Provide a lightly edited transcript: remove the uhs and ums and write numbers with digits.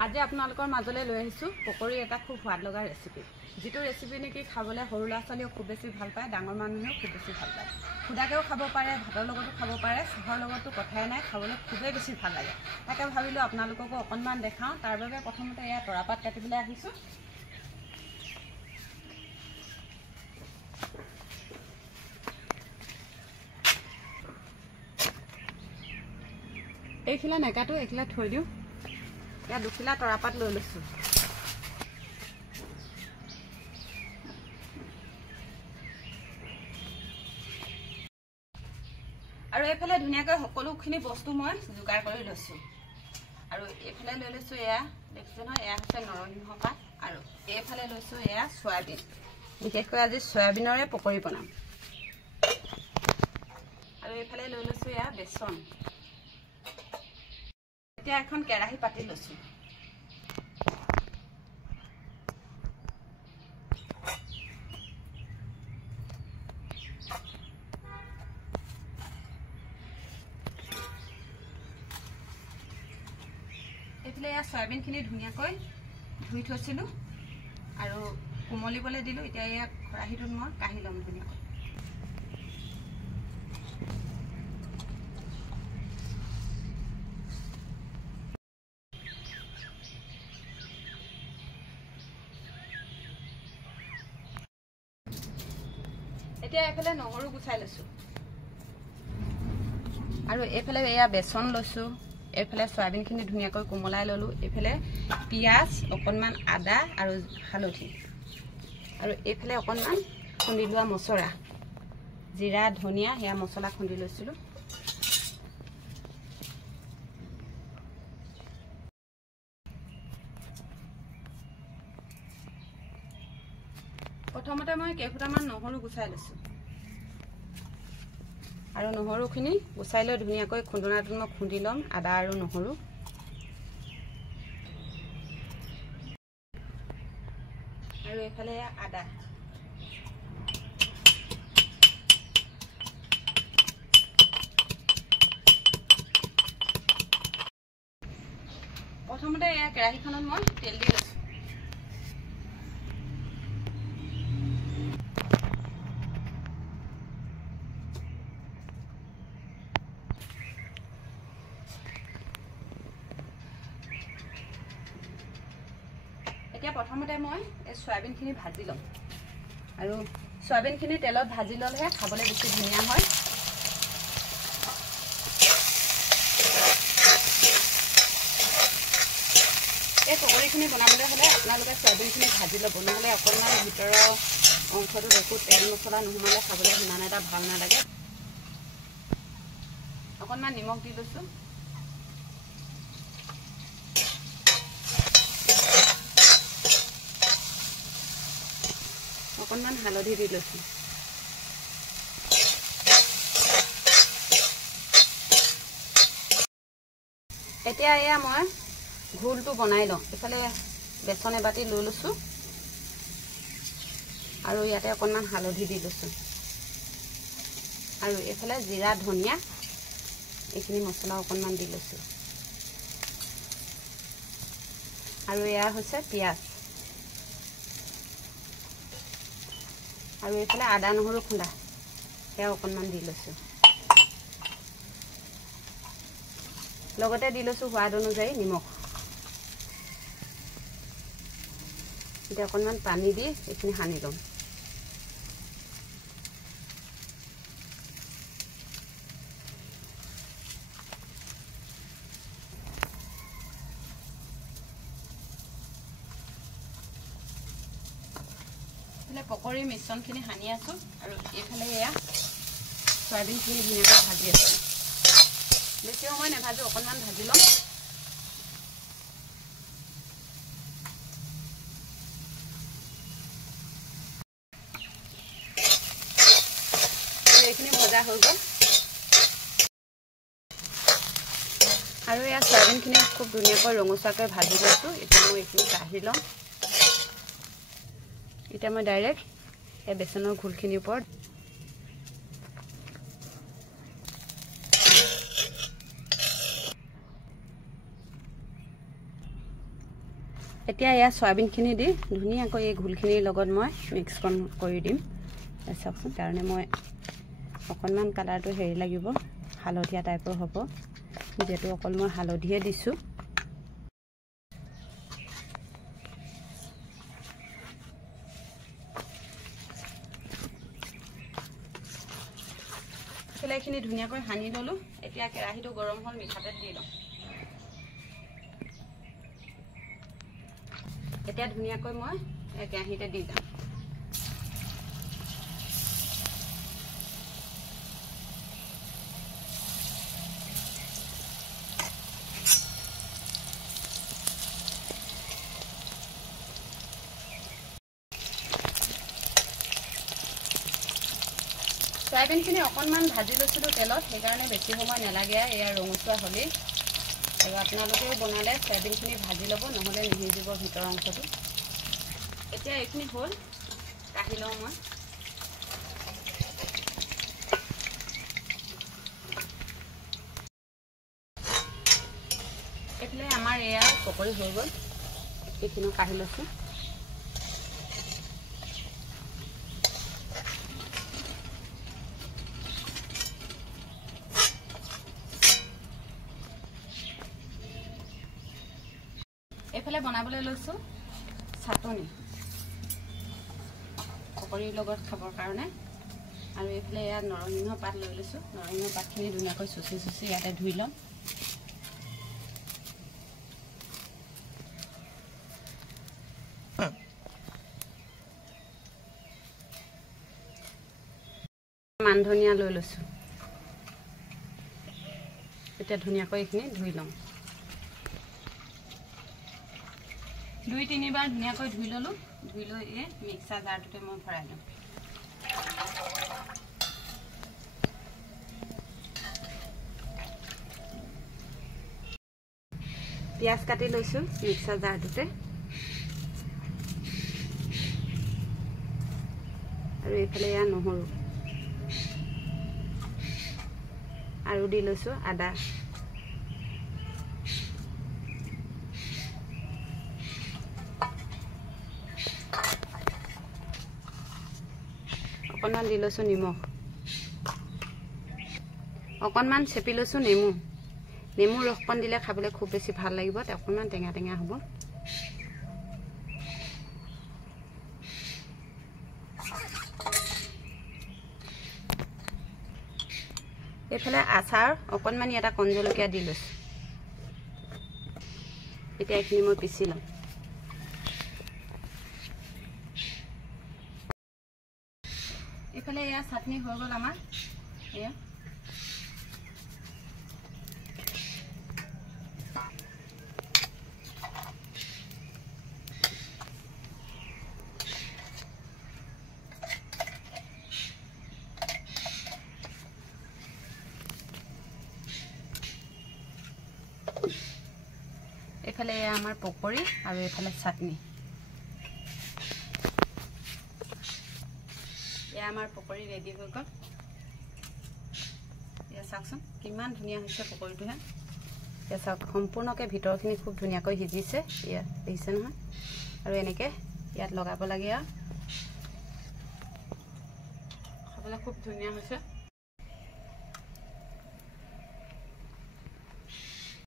আজি আপোনালোকৰ মাজলৈ লৈ আহিছো পকৰি এটা খুব সোৱাদ লগা ৰেচিপি যেটো ৰেচিপি নেকি খাবলৈ সৰু ল'ৰা ছোৱালীও খুব বেছি ভাল পায় ডাঙৰ মানুহেও খুব বেছি ভাল পায় খুদাকেও খাব পাৰে ভাতৰ লগতো খাব পাৰে চাহৰ লগতো কথাই নাই খাবলৈ খুবেই বেছি ভাল লাগে তাকে ভাবিলো আপোনালোককো অকণমান দেখাওঁ তাৰ বাবে প্ৰথমতে এয়া তৰাপাত কাটিবলৈ আহিছো এইখিলা নেকাটো এইখিলা থৈ দিওঁ या दुखिला तरापात লৈ লৈছো আৰু এফালে ধুনিয়াকৈ সকলোখিনি বস্তু মই যোগাৰ কৰি লৈছো আৰু এফালে লৈ লৈছো এয়া দেখিছে ন এয়া আছে নৰসিংহ পাত আৰু এফালে লৈছো এয়া সয়াবিন বিশেষকৈ আজি সয়াবিনৰে পকৰি বনাম আৰু এফালে লৈ লৈছো এয়া বেচন এতিয়া এখন কেৰাহী পাতি লৈছো এফালে ইয়া সয়াবিনখিনি ধুনিয়াকৈ ধুই থৈছিলো আৰু কোমলিবলৈ দিলো এতিয়া ইয়া খৰাহিটোত মই কাঢ়ি লম ধুনিয়াকৈ এতিয়া এফালে নহৰু গুছাই লৈছো আৰু এফালে এয়া বেচন লৈছো এফালে সয়াবিনখিনি ধুনিয়াকৈ কোমলাই ললো এফালে পিয়াজ অকণমান আদা আৰু হালধি আৰু এফালে অকণমান খুন্দি লোৱা মছলা জিৰা ধনিয়া হেয়া মছলা খুন্দি লৈছিলো প্ৰথমতে মই কেইফুটামান নহৰু গুছাই লৈছো আৰু নহৰুখিনি গুছাই লৈ ধুনিয়াকৈ খুন্দনাটোত মই খুন্দি লম আদা আৰু নহৰু আৰু এফালে আদা প্ৰথমতে এয়া কেৰাহীখনত মই তেল দি লৈছো এতিয়া প্ৰথমতে মই এই সয়াবিনখিনি ভাজি লম আৰু সয়াবিনখিনি তেলত ভাজি ললেহে খাবলৈ বেছি ধুনীয়া হয় এই পকৰিখিনি বনাবলৈ হলে আপোনালোকে সয়াবিনখিনি ভাজি ল'ব নহলে অকণমান ভিতৰৰ অংশটোত একো তেল মছলা নোহোমালে খাবলৈ সিমান এটা ভাল নালাগে অকণমান নিমখ দি লৈছো অকণমান হালধি দি লৈছো এতিয়া এয়া মই ঘোলটো বনাই লওঁ এফালে বেচন এবাতি লৈ লৈছো আৰু ইয়াতে অকণমান হালধি দি লৈছো আৰু এফালে জিৰা ধনিয়া এইখিনি মছলা অকণমান দি লৈছো আৰু এয়া হৈছে পিয়াজ আৰু এফালে আদা নহৰু খুন্দা সেয়া অকণমান দি লৈছো লগতে দি লৈছো সোৱাদ অনুযায়ী নিমখ এতিয়া অকণমান পানী দি এইখিনি সানি ল'ম পকৰি মিশ্ৰণখিনি সানি আছো আৰু এইফালে এয়া সয়াবিনখিনি ধুনীয়াকৈ ভাজি আছো বেছি সময় নাভাজো অকণমান ভাজি লম এইখিনি ভজা হৈ গ'ল আৰু এয়া সয়াবিনখিনি খুব ধুনীয়াকৈ ৰঙচুৱাকৈ ভাজি লৈছো এতিয়া মই এইখিনি কাঢ়ি লম এতিয়া মই ডাইৰেক্ট এই বেচনৰ ঘোলখিনিৰ ওপৰত এতিয়া এয়া সয়াবিনখিনি দি ধুনীয়াকৈ এই ঘোলখিনিৰ লগত মই মিক্স কৰি দিম চাওকচোন কাৰণে মই অকণমান কালাৰটো হেৰি লাগিব হালধীয়া টাইপৰ হ'ব যেটো অকল মই হালধিয়ে দিছোঁ খিলাইখিনি ধুনীয়াকৈ হানি ললো এতিয়া কেৰাহীটো গৰম হ'ল মিঠাতেল দি লওঁ এতিয়া ধুনীয়াকৈ মই এই কেৰাহীতে দি যাম সয়াবিনখিনি অকণমান ভাজি লৈছিলোঁ তেলত সেইকাৰণে বেছি সময় নালাগে এয়া ৰঙচুৱা হ'লেই আৰু আপোনালোকেও বনালে সয়াবিনখিনি ভাজি ল'ব নহ'লে নিসিজিব ভিতৰৰ অংশটো এতিয়া এইখিনি হ'ল কাঢ়ি লওঁ মই এইফালে আমাৰ এয়া পকৰি হৈ গ'ল এইখিনিও কাঢ়ি লৈছোঁ এইফালে বনাবলৈ লৈছোঁ চাটনি পকৰীৰ লগত খাবৰ কাৰণে আৰু এইফালে ইয়াত নৰসিংহ পাত লৈ লৈছোঁ নৰসিংহ পাতখিনি ধুনীয়াকৈ চুচি ইয়াতে ধুই ল'ম মান ধনিয়া লৈ লৈছোঁ এতিয়া ধুনীয়াকৈ এইখিনি ধুই ল'ম 2-3 বাৰ ধুনীয়াকৈ ধুই ললোঁ ধুই লৈ এই মিক্সাৰ জাৰটোতে মই ভৰাই লম পিয়াজ কাটি লৈছোঁ মিক্সাৰ জাৰটোতে আৰু এইফালে এয়া নহৰু আৰু দি লৈছোঁ আদা অকণমান দি লৈছোঁ নিমখ অকণমান চেপি লৈছোঁ নেমু ৰসকণ দিলে খাবলৈ খুব বেছি ভাল লাগিব অকণমান টেঙা টেঙা হ'ব এইফালে আচাৰ অকণমান এটা কণ জলকীয়া দি লৈছোঁ এতিয়া এইখিনি মই পিচি লম এইফালে এয়া চাটনি হৈ গ'ল আমাৰ এয়া এইফালে এয়া আমাৰ পকৰি আৰু এইফালে চাটনি এয়া আমাৰ পকৰি ৰেডি হৈ গ'ল এয়া চাওকচোন কিমান ধুনীয়া হৈছে পকৰিটোহে এয়া চাওক সম্পূৰ্ণকৈ ভিতৰখিনি খুব ধুনীয়াকৈ সিজিছে এয়া দেখিছে নহয় আৰু এনেকৈ ইয়াত লগাব লাগে আৰু খাবলৈ খুব ধুনীয়া হৈছে